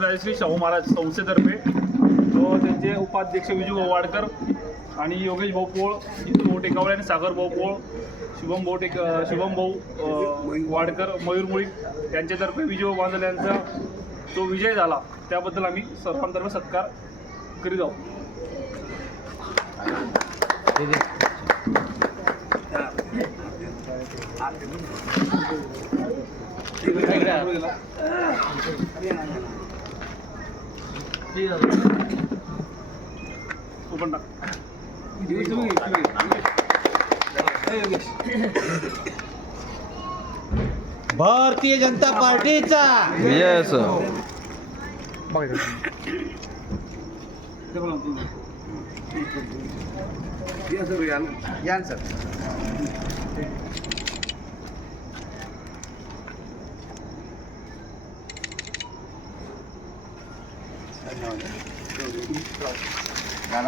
राजश्री शाहू महाराज संस्थेतर्फे व त्यांचे उपाध्यक्ष विजू भाऊ वाडकर आणि योगेश भाऊ पोळ, जितू भाऊ टेकावळे आणि सागर भाऊ पोळ, शुभम भाऊ वाडकर, मयूर मुळीक यांच्यातर्फे विजय भाऊ बांधल यांचा जो विजय झाला त्याबद्दल आम्ही सर्वांतर्फे सत्कार करीत आहोत. भारतीय जनता पार्टीचा यस यान सर.